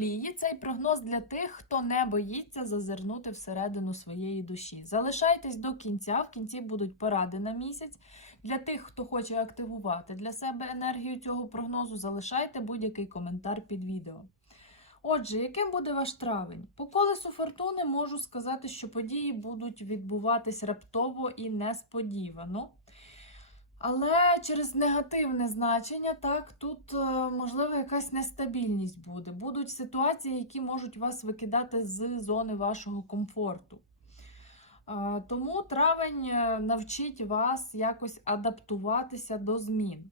водолії цей прогноз для тих, хто не боїться зазирнути всередину своєї душі. Залишайтесь до кінця. В кінці будуть поради на місяць. Для тих, хто хоче активувати для себе енергію цього прогнозу, залишайте будь-який коментар під відео. Отже, яким буде ваш травень? По колесу фортуни можу сказати, що події будуть відбуватись раптово і несподівано. Але через негативне значення, так, тут, е, можливо, якась нестабільність буде. Будуть ситуації, які можуть вас викидати з зони вашого комфорту. Е, Тому травень е, навчить вас якось адаптуватися до змін.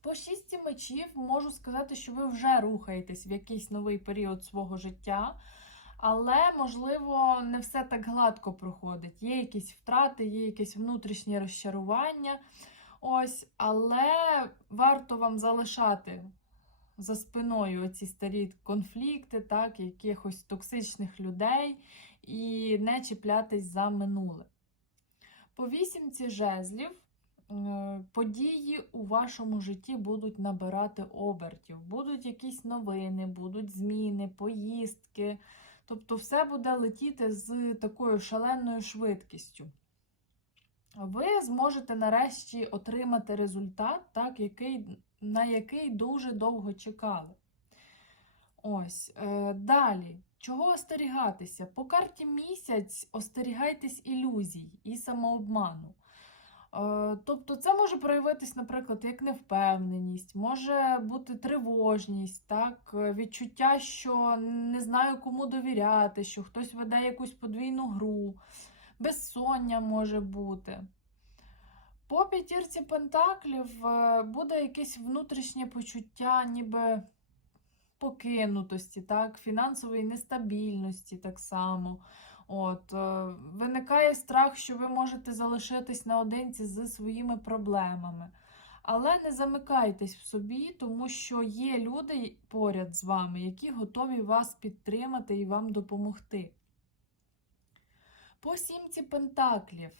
По шісті мечів можу сказати, що ви вже рухаєтесь в якийсь новий період свого життя, але, можливо, не все так гладко проходить. Є якісь втрати, є якесь внутрішнє розчарування. Ось, але варто вам залишати за спиною ці старі конфлікти, так, якихось токсичних людей і не чіплятись за минуле. По вісімці жезлів е, події у вашому житті будуть набирати обертів. Будуть якісь новини, будуть зміни, поїздки. Тобто все буде летіти з такою шаленою швидкістю. Ви зможете нарешті отримати результат, так, який, на який дуже довго чекали. Ось. Е, далі. Чого остерігатися? По карті місяць остерігайтесь ілюзій і самообману. Е, Тобто це може проявитись, наприклад, як невпевненість, може бути тривожність, так, е, відчуття, що не знаю, кому довіряти, що хтось веде якусь подвійну гру, безсоння може бути. По п'ятірці пентаклів е, буде якесь внутрішнє почуття, ніби покинутості, так, фінансової нестабільності так само. От, е, виникає страх, що ви можете залишитись наодинці зі своїми проблемами. Але не замикайтесь в собі, тому що є люди поряд з вами, які готові вас підтримати і вам допомогти. По сімці пентаклів.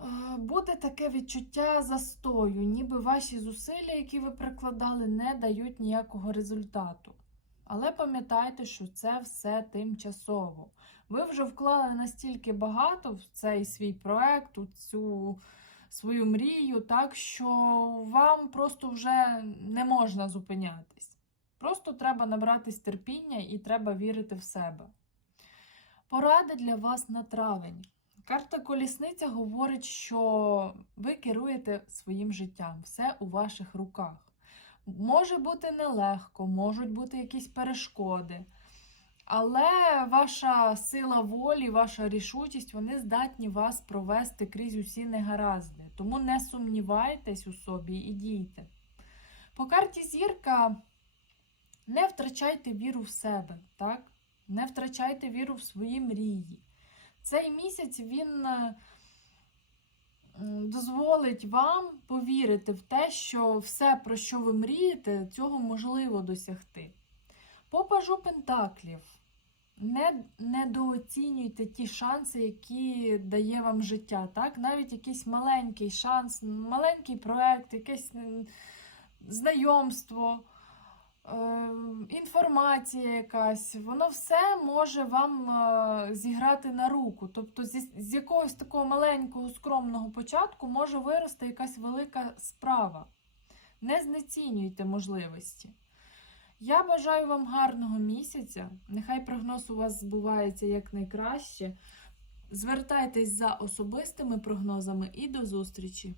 Е, Буде таке відчуття застою, ніби ваші зусилля, які ви прикладали, не дають ніякого результату. Але пам'ятайте, що це все тимчасово. Ви вже вклали настільки багато в цей свій проект, у цю свою мрію, так що вам просто вже не можна зупинятись. Просто треба набратись терпіння і треба вірити в себе. Поради для вас на травень. Карта колісниця говорить, що ви керуєте своїм життям, все у ваших руках. Може бути нелегко, можуть бути якісь перешкоди. Але ваша сила волі, ваша рішучість, вони здатні вас провести крізь усі негаразди. Тому не сумнівайтесь у собі і дійте. По карті зірка не втрачайте віру в себе, так? не втрачайте віру в свої мрії. Цей місяць він е, дозволить вам повірити в те, що все, про що ви мрієте, цього можливо досягти. По пажу Пентаклів. Не недооцінюйте ті шанси, які дає вам життя. Так? Навіть якийсь маленький шанс, маленький проект, якесь знайомство, інформація якась, воно все може вам е, зіграти на руку. Тобто з якогось такого маленького, скромного початку може вирости якась велика справа. Не знецінюйте можливості. Я бажаю вам гарного місяця. Нехай прогноз у вас збувається якнайкраще. Звертайтесь за особистими прогнозами і до зустрічі!